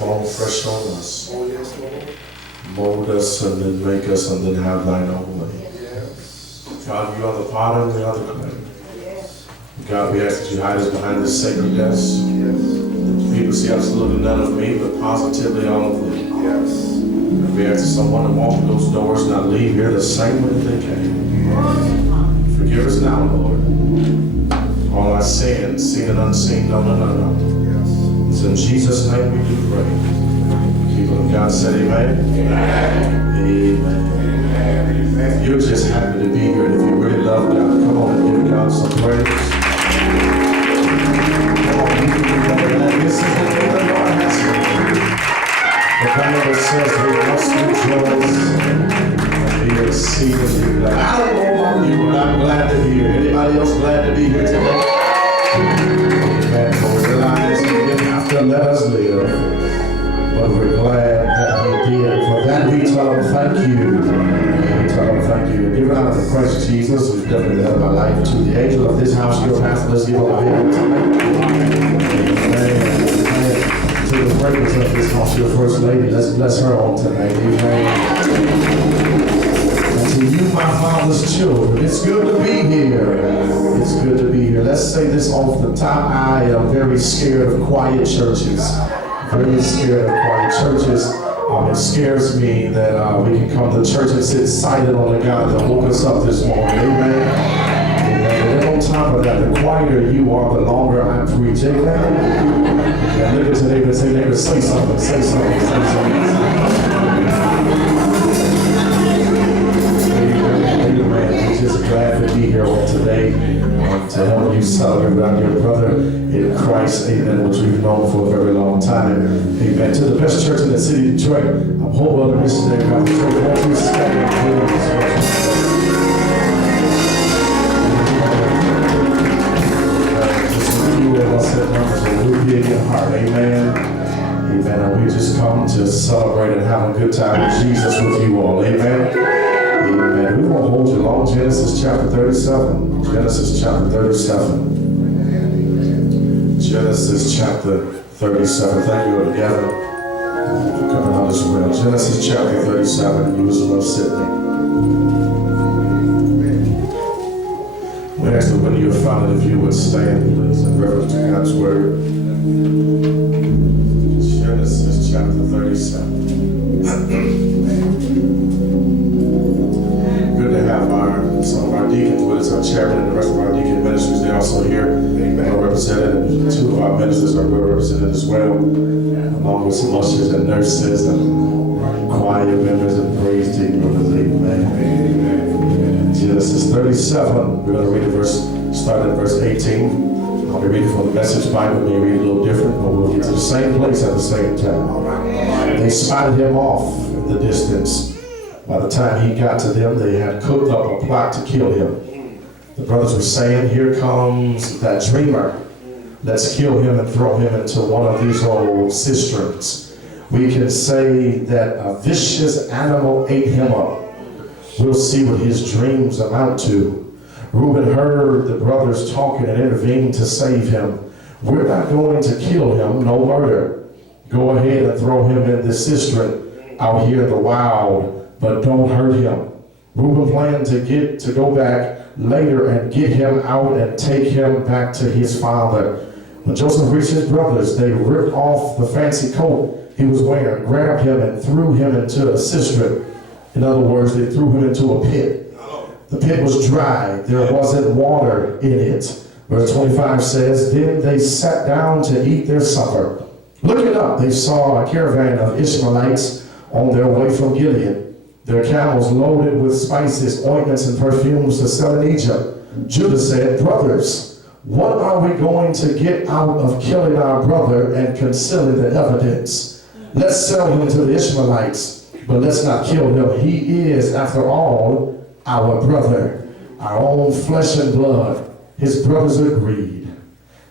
fall fresh on us. Oh, yes, Lord. Mold us and then make us and then have thine own way. Yes. God, you are the potter and we are the clay. Yes. God, we ask that you hide us behind this sacred desk. Yes. People see absolutely none of me, but positively all of thee. Yes. And we ask that someone to walk through those doors and not leave here the same way they came. Forgive us now, Lord. All our sins, seen and unseen, known and unknown. Yes. It's in Jesus' name we do pray. People of God said amen. Amen. Amen. Amen. If you're just happy to be here, and if you really love God, come on and give God some praise. Come on, you can remember that this is the day the Lord has made. The Bible says we must rejoice and be exceedingly glad. I don't know about you, but I'm glad to be here. Anybody else glad to be here today? Amen. For we realize He didn't have to let us live. But we're glad that He did. For that we tell Him thank you. We tell Him thank you. Give it out to Christ Jesus, who's definitely led my life. To the angel of this house, your pastor, let's give Him a hand tonight. Amen. To the breakers of this house, your first lady, let's bless her on tonight. Amen. And to you, my father's children, it's good to be here. It's good to be here. Let's say this off the top. I am very scared of quiet churches. Very scared of quiet churches. It scares me that we can come to church and sit silent on the God that woke us up this morning. Amen. And then on top of that, the quieter you are, the longer I preach. Amen. And look at your neighbor and say, neighbor, say something, say something, say something. Amen. We're just glad to be here on today to help you celebrate about your brother in Christ, amen, which we've known for a very long time. Amen. To the best church in the city of Detroit, I'm hoping the missionary about the church. Won't you stand just a few of us that numbers will be in your heart. Amen. Amen. And we just come to celebrate and have a good time with Jesus with you all. Amen. Amen. We won't hold you long. Genesis chapter 37. Genesis chapter 37. Genesis chapter 37. Thank you all together for coming out as well. Genesis chapter 37. You as well, Sydney. We ask that when you have found it, if you would stand, please, in reference to God's word. Genesis chapter 37. Good to have some of our deacons with us, our chairman and the rest of our deacon ministers. They're also here. They're represented. Two of our ministers are well represented as well, along with some ushers and nurses and choir members and praise team members. Amen. Genesis 37. We're going to read the verse, starting at verse 18. I'll be reading from the Message Bible. May read a little different, but we'll get to the same place at the same time. They spotted him off in the distance. By the time he got to them, they had cooked up a plot to kill him. The brothers were saying, here comes that dreamer. Let's kill him and throw him into one of these old cisterns. We can say that a vicious animal ate him up. We'll see what his dreams amount to. Reuben heard the brothers talking and intervened to save him. We're not going to kill him, no murder. Go ahead and throw him in the cistern out here in the wild, but don't hurt him. Reuben planned to go back later and get him out and take him back to his father. When Joseph reached his brothers, they ripped off the fancy coat he was wearing, grabbed him and threw him into a cistern. In other words, they threw him into a pit. The pit was dry. There wasn't water in it. Verse 25 says, then they sat down to eat their supper. Looking up, they saw a caravan of Ishmaelites on their way from Gilead. Their camels loaded with spices, ointments, and perfumes to sell in Egypt. Judah said, brothers, what are we going to get out of killing our brother and concealing the evidence? Let's sell him to the Ishmaelites, but let's not kill him. He is, after all, our brother, our own flesh and blood. His brothers agreed.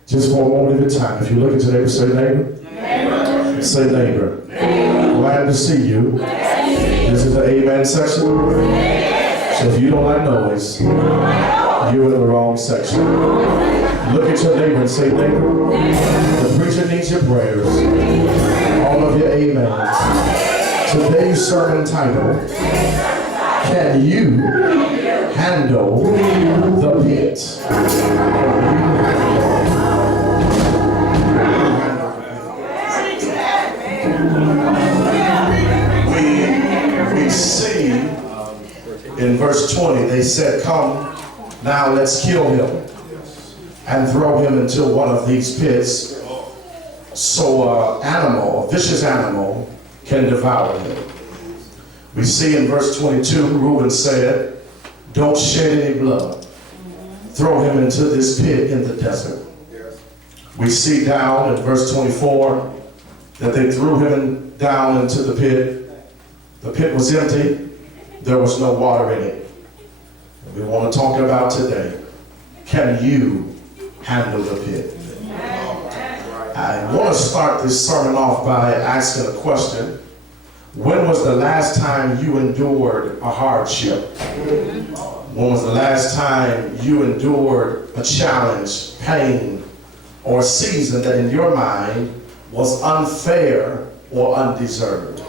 Just for a moment at a time. If you look at your neighbor, say neighbor. Neighbor. Say neighbor. Neighbor. Glad to see you. This is the amen section. So if you don't like noise, you're in the wrong section. Look at your neighbor and say, neighbor, the preacher needs your prayers. All All of your amens. Today's sermon title, Can You Handle the Pit? We see in verse 20, they said, come, now let's kill him and throw him into one of these pits so a vicious animal can devour him. We see in verse 22, Reuben said, don't shed any blood. Throw him into this pit in the desert. We see down in verse 24 that they threw him down into the pit. The pit was empty. There was no water in it. And we want to talk about today, can you handle the pit? I want to start this sermon off by asking a question. When was the last time you endured a hardship? When was the last time you endured a challenge, pain, or a season that in your mind was unfair or undeserved?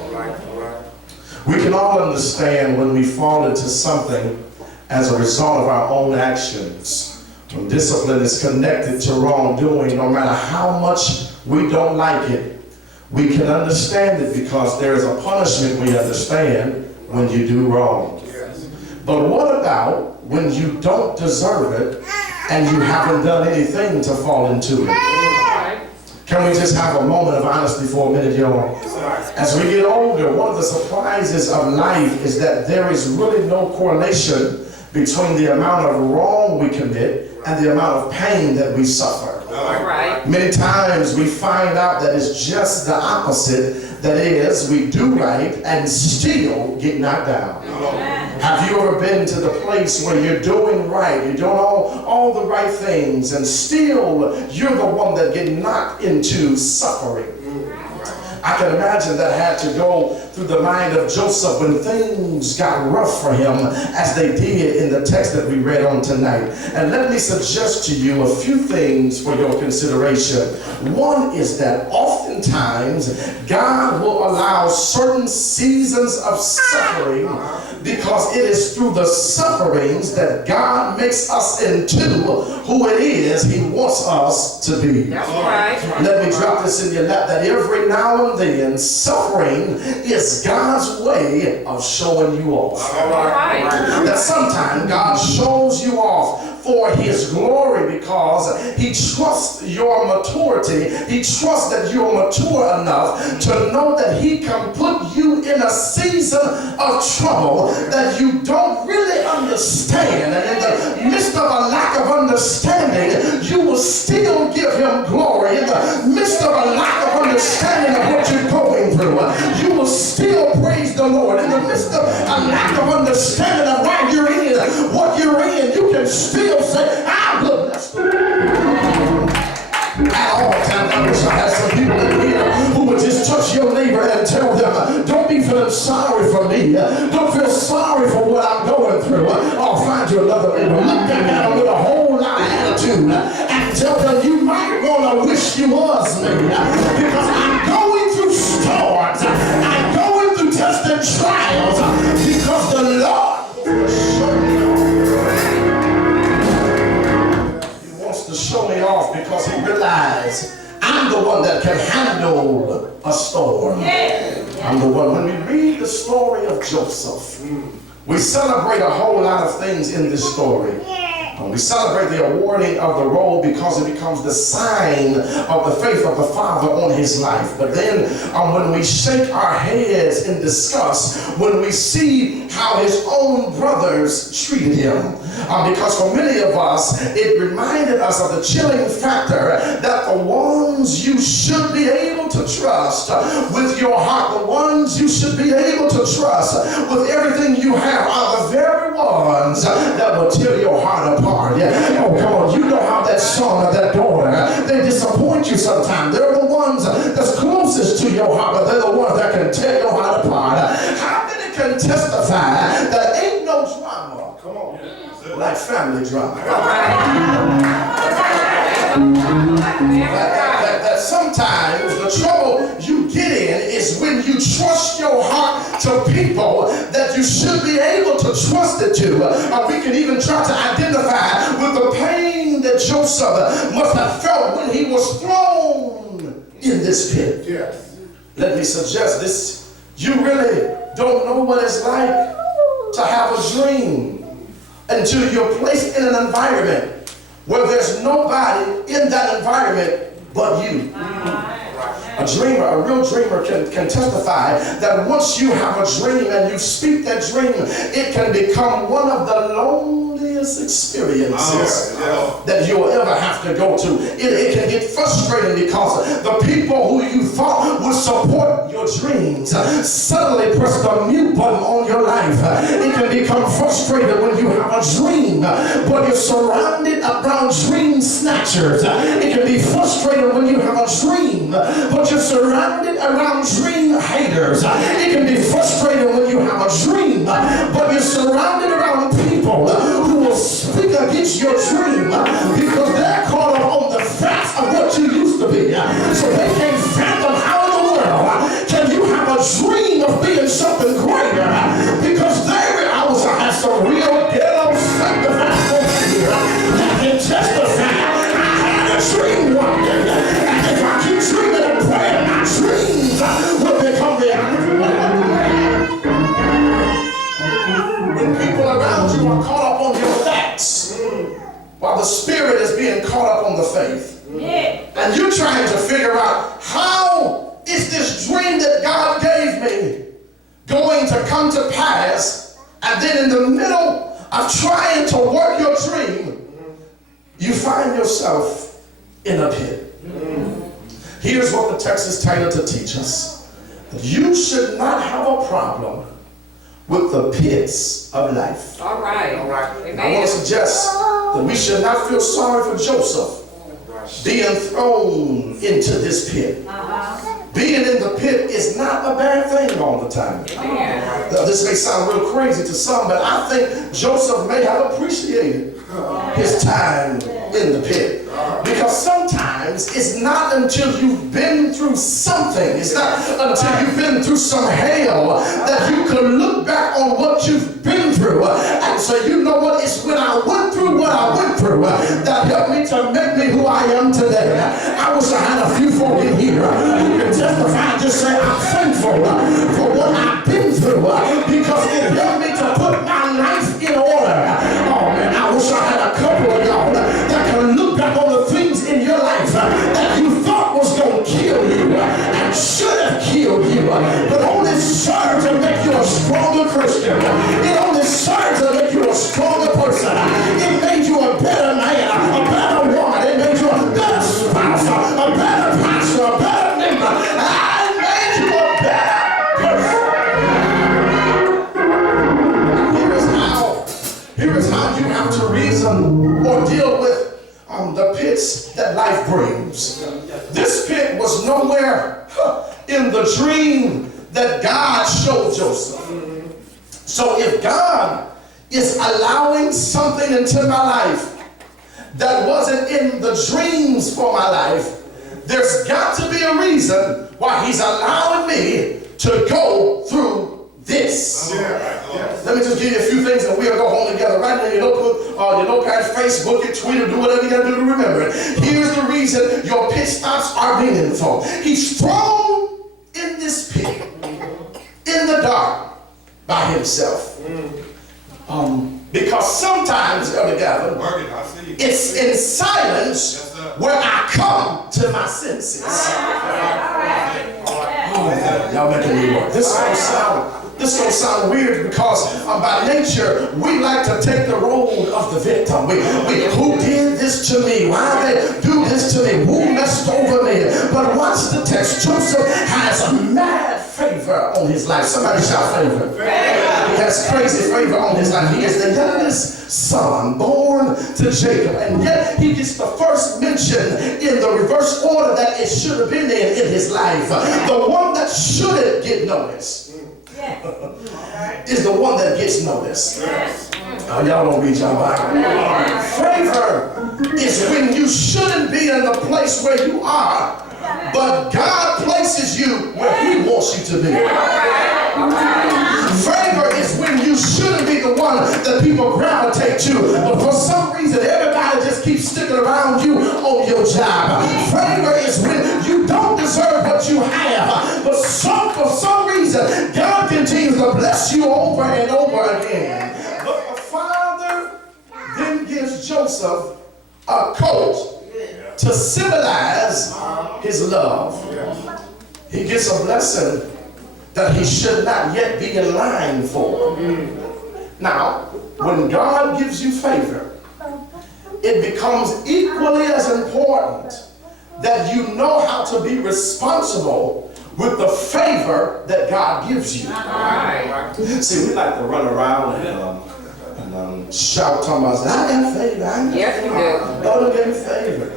We can all understand when we fall into something as a result of our own actions. When discipline is connected to wrongdoing, no matter how much we don't like it, we can understand it because there is a punishment we understand when you do wrong. But what about when you don't deserve it and you haven't done anything to fall into it? Can we just have a moment of honesty for a minute, y'all? As we get older, one of the surprises of life is that there is really no correlation between the amount of wrong we commit and the amount of pain that we suffer. Many times we find out that it's just the opposite. That is, we do right and still get knocked down. Have you ever been to the place where you're doing right, you're doing all the right things, and still you're the one that get knocked into suffering? I can imagine that had to go through the mind of Joseph when things got rough for him, as they did in the text that we read on tonight. And let me suggest to you a few things for your consideration. One is that oftentimes God will allow certain seasons of suffering because it is through the sufferings that God makes us into who it is He wants us to be. That's right. Let me drop this in your lap, that every now and then suffering is God's way of showing you off. That sometimes God shows you off for His glory because He trusts your maturity. He trusts that you're mature enough to know that He can put you in a season of trouble that you don't really understand. And in the midst of a lack of understanding, you will still give Him glory. In the midst of a lack of understanding of what you're going through, you will still praise the Lord. In the midst of a lack of understanding of why you're in what you're in, you can still say, I will bless the Lord. At all times, I wish I had some people in here who would just touch your neighbor and tell them, don't be feeling sorry for me. Don't feel sorry for what I'm going through. I'll find you another neighbor. Look at them with a whole lot of attitude and tell them you might want to wish you was me. Because I'm going through storms. I'm going through tests and trials because the Lord will show me off. He wants to show me off because He realizes I'm the one that can handle a storm. I'm the one. When we read the story of Joseph, we celebrate a whole lot of things in this story. We celebrate the awarding of the robe because it becomes the sign of the faith of the Father on his life. But then when we shake our heads in disgust, when we see how his own brothers treated him, because for many of us, it reminded us of the chilling factor that the ones you should be able to trust with your heart, the ones you should be able to trust with everything you have, are the very ones that will tear your heart apart. Yeah. Oh, come on. You know how that son or that daughter, they disappoint you sometimes. They're the ones that's closest to your heart, but they're the ones that can tear your heart apart. How many can testify that ain't no drama? Come on. Like family drama. That sometimes the trouble you get in is when you trust your heart to people that you should be able to trust it to. We can even try to identify with the pain that Joseph must have felt when he was thrown in this pit. Yes. Let me suggest this. You really don't know what it's like to have a dream until you're placed in an environment where there's nobody in that environment but you. A dreamer, a real dreamer can testify that once you have a dream and you speak that dream, it can become one of the loneliest experiences that you'll ever have to go to. It can get frustrating because the people who you thought would support your dreams suddenly press the mute button on your life. It can become frustrating when you have a dream, but you're surrounded around dream snatchers. It can be frustrating when you have a dream, but you're surrounded around dream haters. It can be frustrating when you have a dream, but you're surrounded around people who will speak against your dream because they're caught up on the facts of what you used to be. So they can't fathom how in the world can you have a dream of being something greater, because I have some real ghetto sanctified folks here that can testify. I had a dream one day, and if I keep dreaming and praying, my dreams will become reality. When people around you are caught up on your facts, while the spirit is being caught up on the faith, and you're trying to figure out, how is this dream that God gave me going to come to pass? And then in the middle of trying to work your dream, you find yourself in a pit. Here's what the text is trying to teach us. You should not have a problem with the pits of life. All right. All right. Amen. I want to suggest that we should not feel sorry for Joseph being thrown into this pit. Being in the pit is not a bad thing all the time. Now, this may sound real crazy to some, but I think Joseph may have appreciated his time in the pit. Because sometimes it's not until you've been through something, it's not until you've been through some hell that you can look back on what you've been through and say, you know what, it's when I went through what I went through that helped me to make me who I am today. I wish I had a few folk in here who can testify and just say, I'm thankful for what I've been through because it helped me to put my life in order. Oh man, I wish I had a couple of y'all that can look back on the things in your life that you thought was going to kill you and should have killed you, but only served to make you a stronger Christian. It only served to make you a stronger person. It made you a better man, a better woman. It made you a better spouse, a better pastor, a better neighbor. It made you a better person. Here is how you have to reason or deal with the pits that life brings. This pit was nowhere in the dream that God showed Joseph. So if God is allowing something into my life that wasn't in the dreams for my life, there's got to be a reason why he's allowing me to go through this. Let me just give you a few things and we'll go home together. Right now, your notepad, Facebook it, tweet it, do whatever you got to do to remember it. Here's the reason your pit stops are meaningful. He's thrown in this pit, in the dark, by himself. Because sometimes, Elder Gavin, it's in silence where I come to my senses. Y'all making me work. This gonna sound weird because by nature we like to take the role of the victim. Who did this to me? Why did they do this to me? Who messed over me? But watch the text. Joseph has a mad favor on his life. Somebody shout favor. He has crazy favor on his life. He is the youngest son born to Jacob, and yet he gets the first mention in the reverse order that it should have been in his life. The one that shouldn't get noticed. is the one that gets noticed. Oh, y'all don't read your Bible. Favor is when you shouldn't be in the place where you are, but God places you where He wants you to be. Favor is when you shouldn't be the one that people gravitate to, but for some reason everybody just keeps sticking around you on your job. Favor is when you don't deserve what you have, but for some reason God continues to bless you over and over again. But the Father then gives Joseph a coat to symbolize his love. He gets a blessing that he should not yet be in line for. Now, when God gives you favor, it becomes equally as important that you know how to be responsible with the favor that God gives you. See, we like to run around and shout, talking about, I got favor, I got favor. God gave me favor.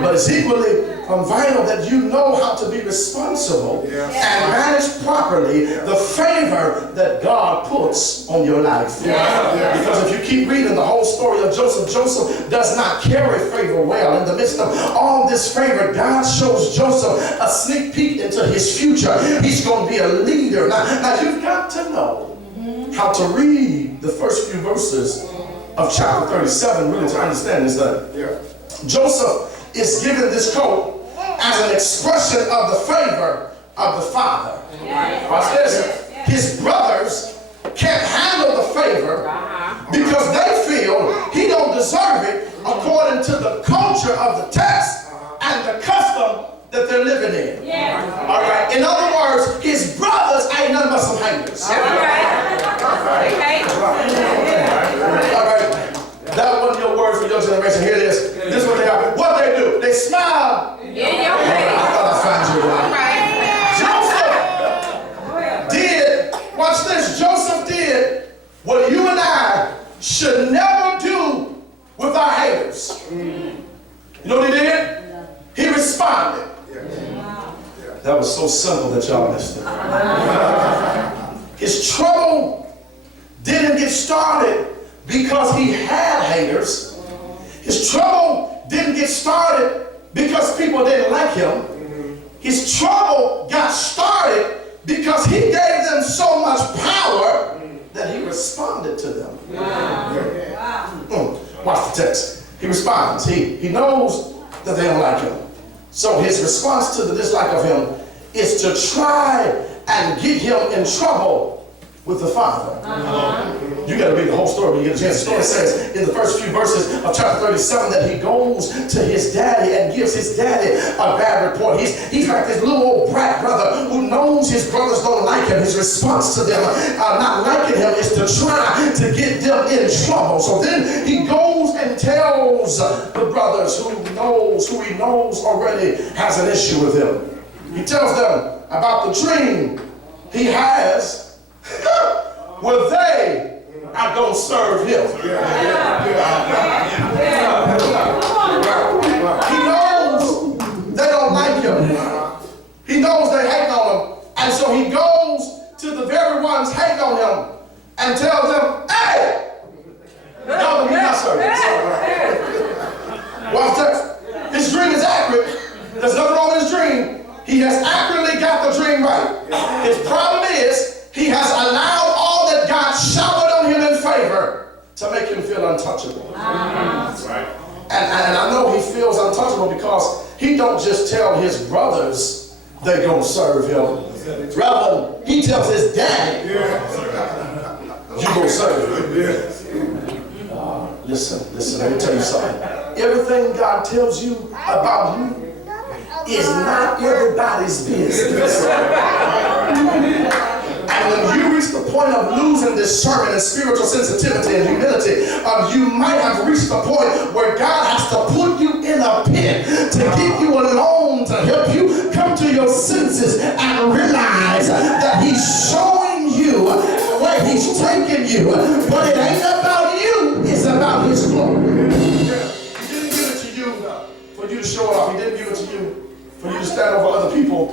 But it's equally vital that you know how to be responsible and manage properly the favor that God puts on your life. Because if you keep reading the whole story of Joseph, Joseph does not carry favor well. In the midst of all this favor, God shows Joseph a sneak peek into his future. He's going to be a leader. Now you've got to know how to read the first few verses of chapter 37 really to understand this. Joseph is given this coat as an expression of the favor of the father. Watch this. His brothers can't handle the favor because they feel he don't deserve it according to the culture of the text and the custom that they're living in. All right. In other words, his brothers ain't nothing but some haters. All right. That wasn't your word for your generation. Here it is. This is what they are. What they do? They smile. I thought I found you. Joseph did, watch this, Joseph did what you and I should never do with our haters. You know what he did? He responded. That was so simple that y'all missed it. His trouble didn't get started because he had haters. His trouble didn't get started because people didn't like him. His trouble got started because he gave them so much power that he responded to them. Watch the text. He responds. He knows that they don't like him. So his response to the dislike of him is to try and get him in trouble with the father. You got to read the whole story when you get a chance. The story says in the first few verses of chapter 37 that he goes to his daddy and gives his daddy a bad report. He's like this little old brat brother who knows his brothers don't like him. His response to them not liking him is to try to get them in trouble. So then he goes and tells the brothers who he knows already has an issue with him. He tells them about the dream he has where they are going to serve him. He knows they don't like him. He knows they hate on him. And so he goes to the very ones hate on him and tells them, hey, y'all be not serving. Watch that. His dream is accurate. There's nothing wrong with his dream. He has accurately got the dream right. His problem is he has allowed all that God showered on him in favor to make him feel untouchable. And I know he feels untouchable because he don't just tell his brothers they're going to serve him. Rather, he tells his daddy, you going to serve him. Listen, let me tell you something. Everything God tells you about you is not everybody's business. And when you reach the point of losing discernment and spiritual sensitivity and humility, you might have reached the point where God has to put you in a pit to get you alone, to help you come to your senses and realize that he's showing you where he's taking you. But it ain't about you, it's about his glory. He didn't give it to you for you to show it off. He didn't give it to you for you to stand over other people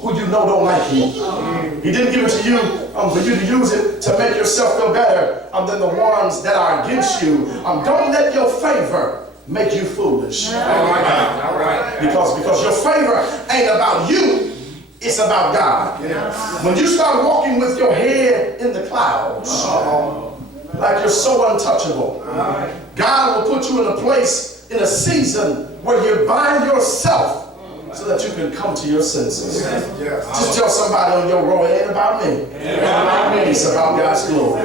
who you know don't like you. He didn't give it to you for you to use it to make yourself feel better than the ones that are against you. Don't let your favor make you foolish. All right. Because your favor ain't about you, it's about God. When you start walking with your head in the clouds, like you're so untouchable, God will put you in a place, in a season where you're by yourself so that you can come to your senses. Just tell somebody on your row, it ain't about me. It's about God's glory.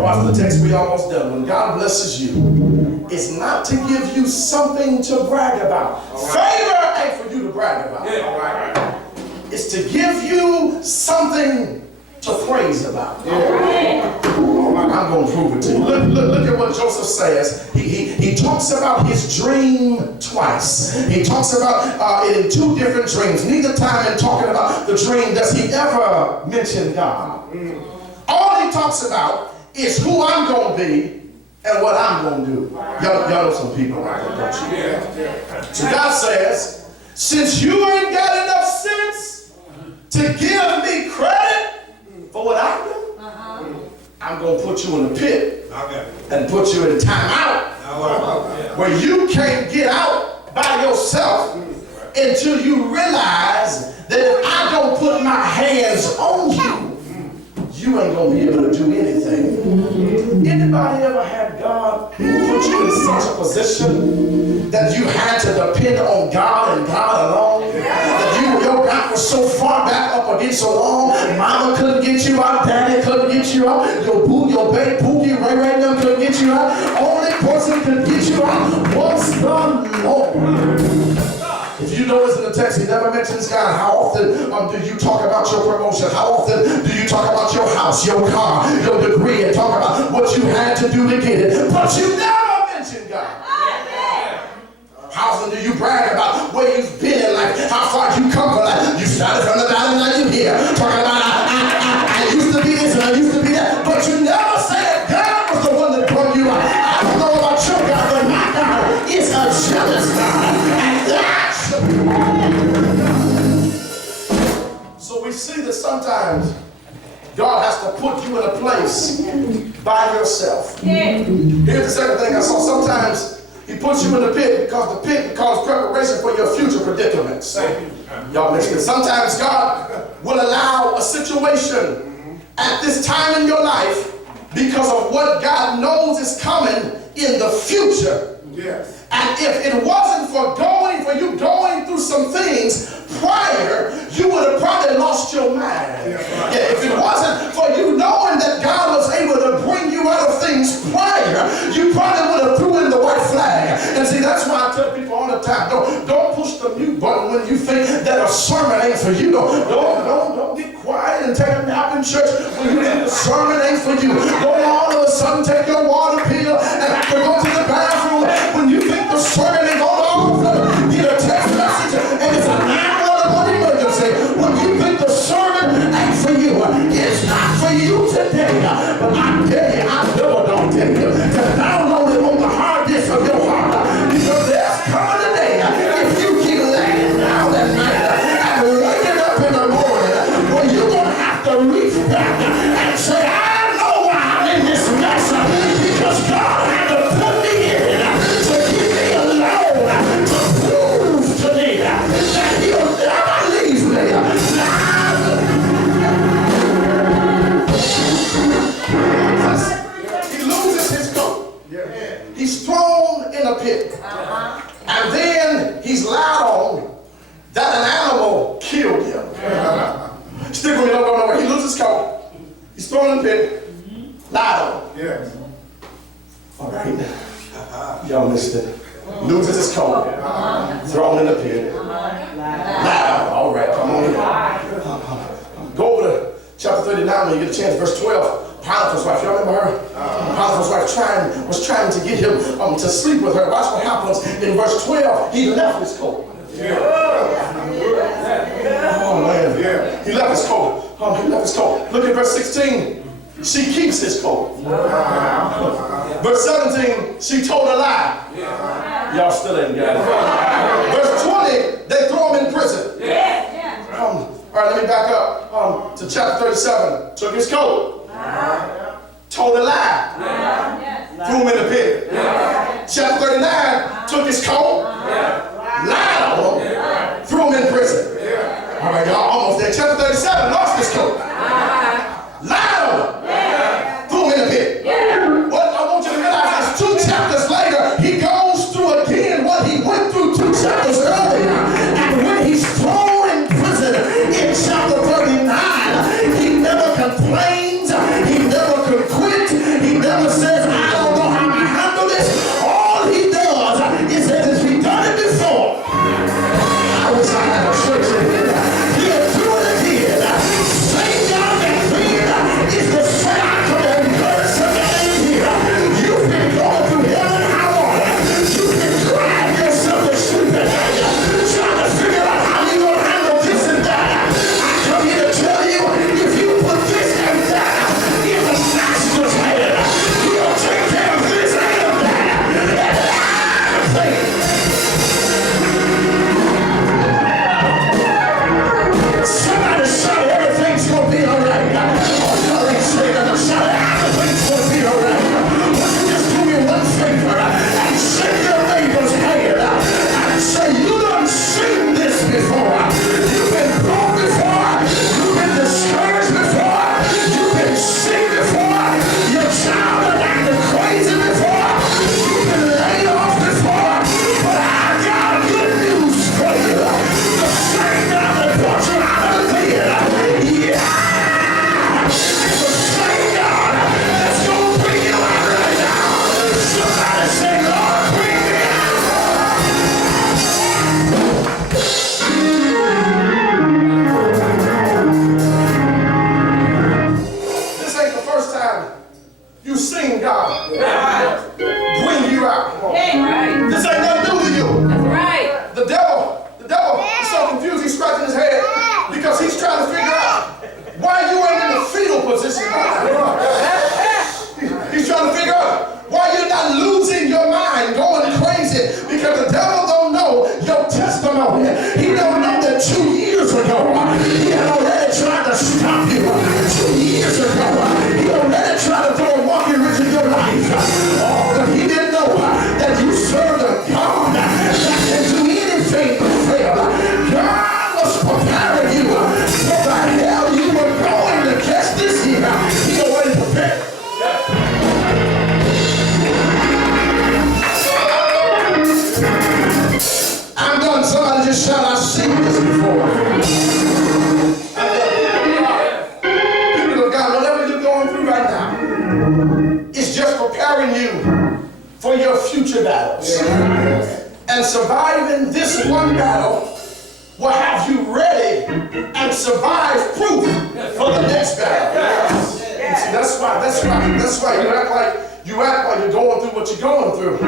Watch the text, we almost done. When God blesses you, it's not to give you something to brag about. Favor ain't for you to brag about. It's to give you something to praise about. I'm going to prove it to you. Look at what Joseph says. He talks about his dream twice. He talks about it in two different dreams. Neither time in talking about the dream does he ever mention God. All he talks about is who I'm going to be and what I'm going to do. Y'all know some people like that, don't you? So God says, since you ain't got enough sense to give me credit for what I do, I'm going to put you in a pit and put you in time out where you can't get out by yourself until you realize that if I don't put my hands on you, you ain't going to be able to do anything. Anybody ever had God put you in such a position that you had to depend on God and God alone? That your back was so far back up against the wall, mama couldn't get you out, daddy couldn't get you out, your baby Pookie, Ray them couldn't get you out. Only person could get you out was the Lord. If you notice in the text, he never mentions God. How often do you talk about your promotion? How often do you talk about your house, your car, your degree, and talk about what you had to do to get it? But you never mention God. How often do you brag about where you've been in life, how far you come from life? You started from the bottom, now you're here. Talking about I used to be this and I used to be that. But you never said God was the one that brought you out. I don't know about your God, but my God is a jealous God. And that's so we see that sometimes God has to put you in a place by yourself. Here's the second thing I saw. Sometimes he puts you in the pit because the pit becomes preparation for your future predicaments. Y'all missed it. Sometimes God will allow a situation at this time in your life because of what God knows is coming in the future. Yes. And if it wasn't for you going through some things prior, you would have probably lost your mind. Yeah, if it wasn't for you knowing that God was able to bring you out of things prior, you probably would have threw in the white flag. And see, that's why I tell people all the time, don't push the mute button when you think that a sermon ain't for you. Don't get quiet and take a nap in church when you think the sermon ain't for you. Don't all of a sudden take your water pill and have to go to the bathroom when you think the sermon ain't going on. Get a text message and it's a 911 emergency. When you think the sermon ain't for you, it's not for you today. But I tell you, I never don't tell you to download it on the hard disk of your heart, because there's coming a day if you keep laying down at night and waking up in the morning where you're going to have to reach back and say, I know why I'm in this mess, because God had to put me in it to keep me alone, to prove to me that he'll never leave me. He loses his coat. He's thrown in a pit. And then he's lied on that an animal killed him. Stick with me, don't go nowhere. He loses his coat. He's thrown in the pit. Lied on. Yes. All right. Y'all missed it. Loses his coat. Thrown in the pit. Lied on. All right, come on here. Go over to chapter 39 when you get a chance, verse 12. Potiphar's wife, y'all remember her? Potiphar's wife was trying to get him to sleep with her. Watch what happens in verse 12. He left his coat. Oh man, he left his coat. He left his coat. Look at verse 16. She keeps his coat. Verse 17, she told a lie. Y'all still ain't got it. Verse 20, they throw him in prison. All right, let me back up to chapter 37. Took his coat. Told a lie. Threw him in the pit. Chapter 39. Took his coat. Lied on him. Threw him in prison. All right, y'all almost there. Chapter 37. Lost his coat. Lied on him. Threw him in the pit. What I want you to realize is 2 chapters later, he goes through again what he went through 2 chapters earlier. And when he's thrown in prison in chapter 39, he never complains, he never could quit, he never says, I don't know how I handle this. All he does is that if he done it before, I wish I had a church in here. He'll do it again. Same God that did is the same. I come and encourage somebody in here. You've been going through hell and high water. You've been crying yourself to sleep at night, trying to figure out how you're going to handle this and that. I come here to tell you, if you put this and that in the master's hand, he'll take care of this and that. And everything. Somebody shout, everything's gonna be alright. Oh, y'all ain't saying nothing. Shout, everything's gonna be alright. Why don't you just do me one favor and shake your neighbor's hand and say, you done seen this before. You've been broke before. You've been discouraged before. You've been sick before. Your child has acted crazy before. You've been laid off before. But I got good news for you. The same God that brought you out of the pit, yeah, it's the same God that's going to bring you out right now. Somebody say, Lord, bring me out. This ain't the first time you've seen God bring you out. This ain't nothing new to you. The devil is so confused, he's scratching his head because he's trying to figure out why you ain't in the fetal position. He's trying to figure out why you're not losing your mind, going crazy, because the devil don't know your testimony. He don't know that 2 years ago, he had already tried to stop you. 2 years ago, he already tried to throw a monkey wrench in your life. Oh, but he didn't know that you served a God that can do anything but fail. God was preparing you for the hell you were going to catch this year. He already prepared. I'm done. Somebody just shout, I've seen this before. People of God, whatever you're going through right now, it's just preparing you for your future battles. And surviving this one battle will have you ready and survive proof for the next battle. See, that's why you act like you're going through what you're going through. I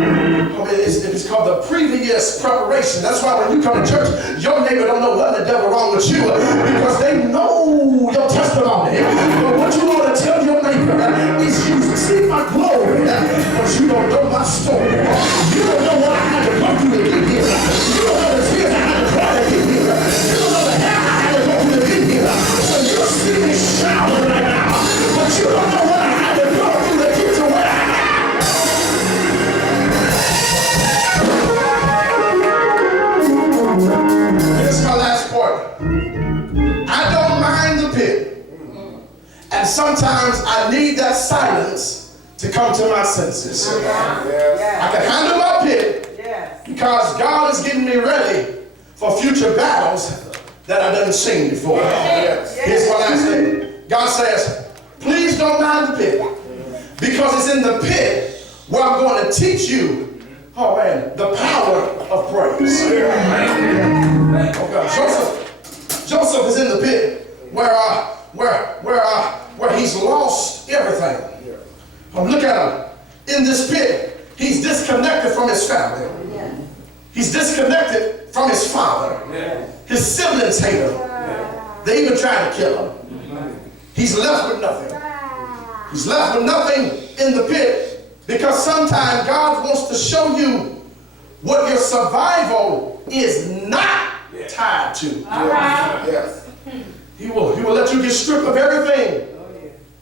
mean, it's called the previous preparation. That's why when you come to church, your neighbor don't know what the devil wrong with you because they know your testimony. But what you want to tell your neighbor is you see my glory, but you don't know my story. You don't know what I had to go through to get here. You don't know the tears I had to cry to get here. You don't know the hell I had to go through to get here. So you see me shouting right now, but you don't know what I had to go through to get to where I am. This is my last part. I don't mind the pit. And sometimes I need that silence to come to my senses. I can handle my pit because God is getting me ready for future battles that I done seen before. Here's my last thing. God says, please don't mind the pit because it's in the pit where I'm going to teach you, oh man, the power of praise. Oh God. Joseph is in the pit where he's lost everything. Look at him. In this pit, he's disconnected from his family. He's disconnected from his father. His siblings hate him. They even tried to kill him. He's left with nothing. He's left with nothing in the pit because sometimes God wants to show you what your survival is not tied to. He will let you get stripped of everything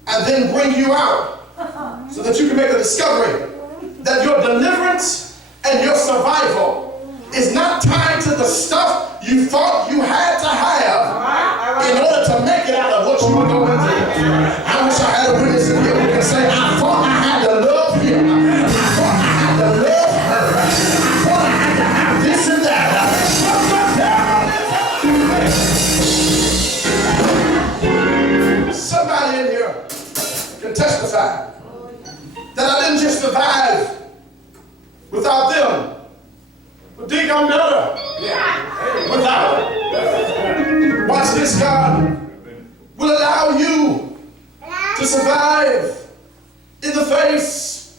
and then bring you out so that you can make a discovery that your deliverance and your survival is not tied to the stuff you thought you had to have in order to make it out of what you were going through. I wish I had a witness in here who can say, I thought I had to love him. I thought I had to love her. I thought I had to have this and that. Somebody in here can testify that I didn't just survive without them, but dig, I'm better without them. Watch this, God will allow you to survive in the face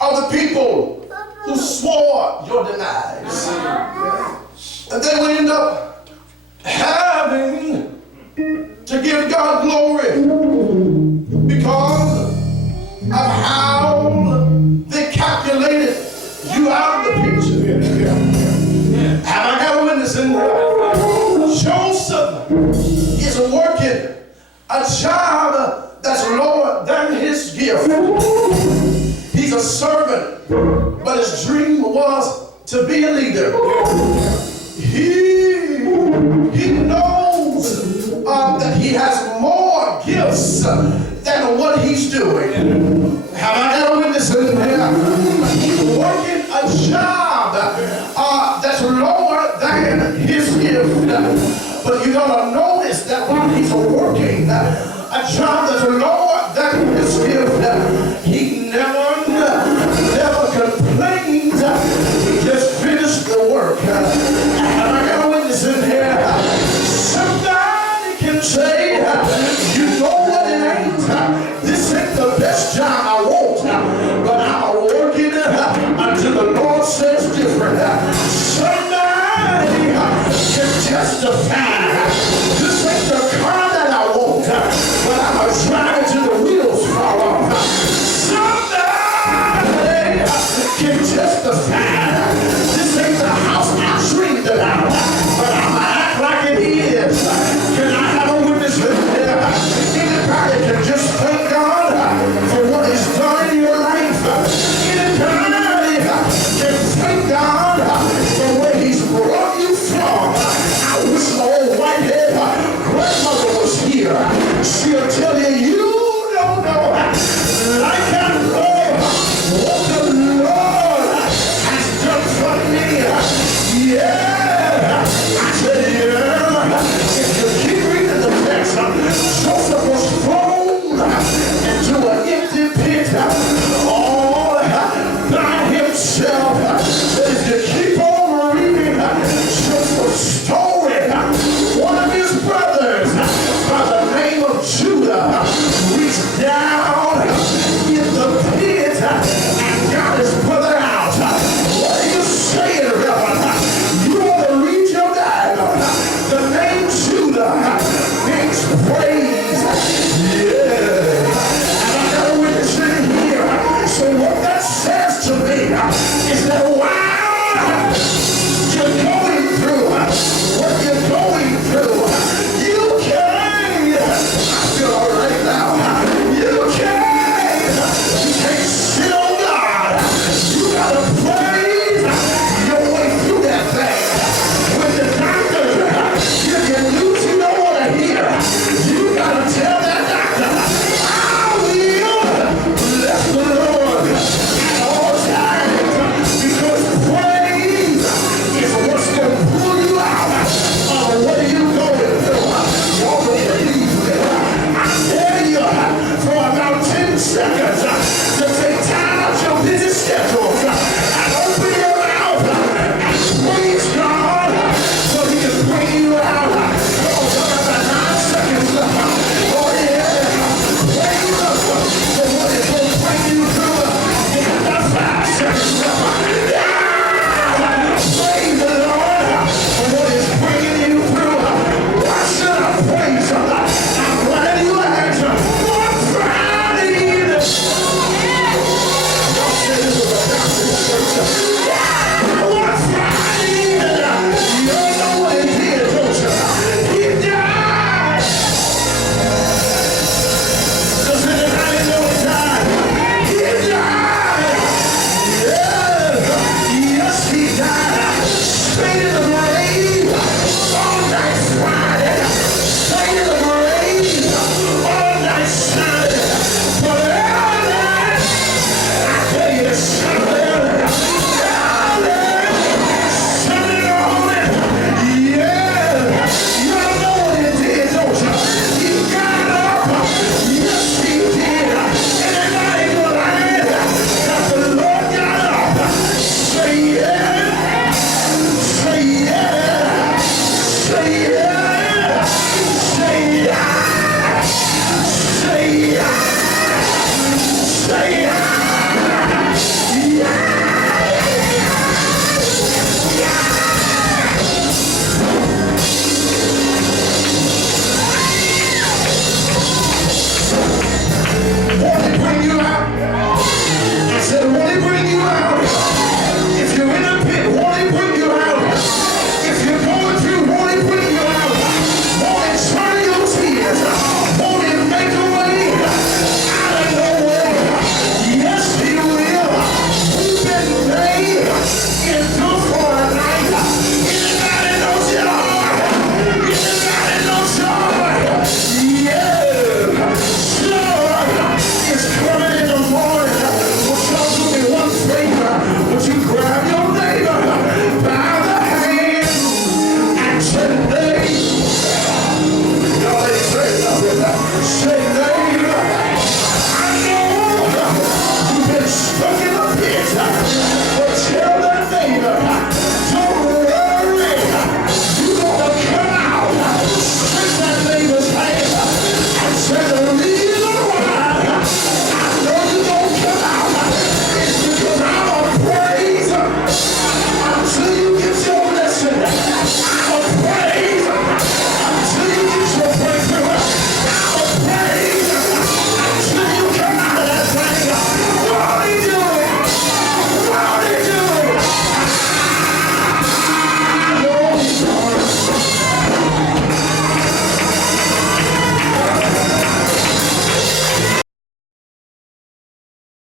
of the people who swore your demise. And they will end up having to give God glory because of how they calculated you out of the picture. Have I got a witness in there? Joseph is working a job that's lower than his gift. He's a servant, but his dream was to be a leader. He knows that he has more gifts than what he's doing. Have I got a witness in there? He's working a job that's lower than his gift. But you're gonna notice that while he's working a job that's lower than his gift, he never complains. He just finished the work. Have I got a witness in here? Somebody can say, you know what it ain't. This ain't the best job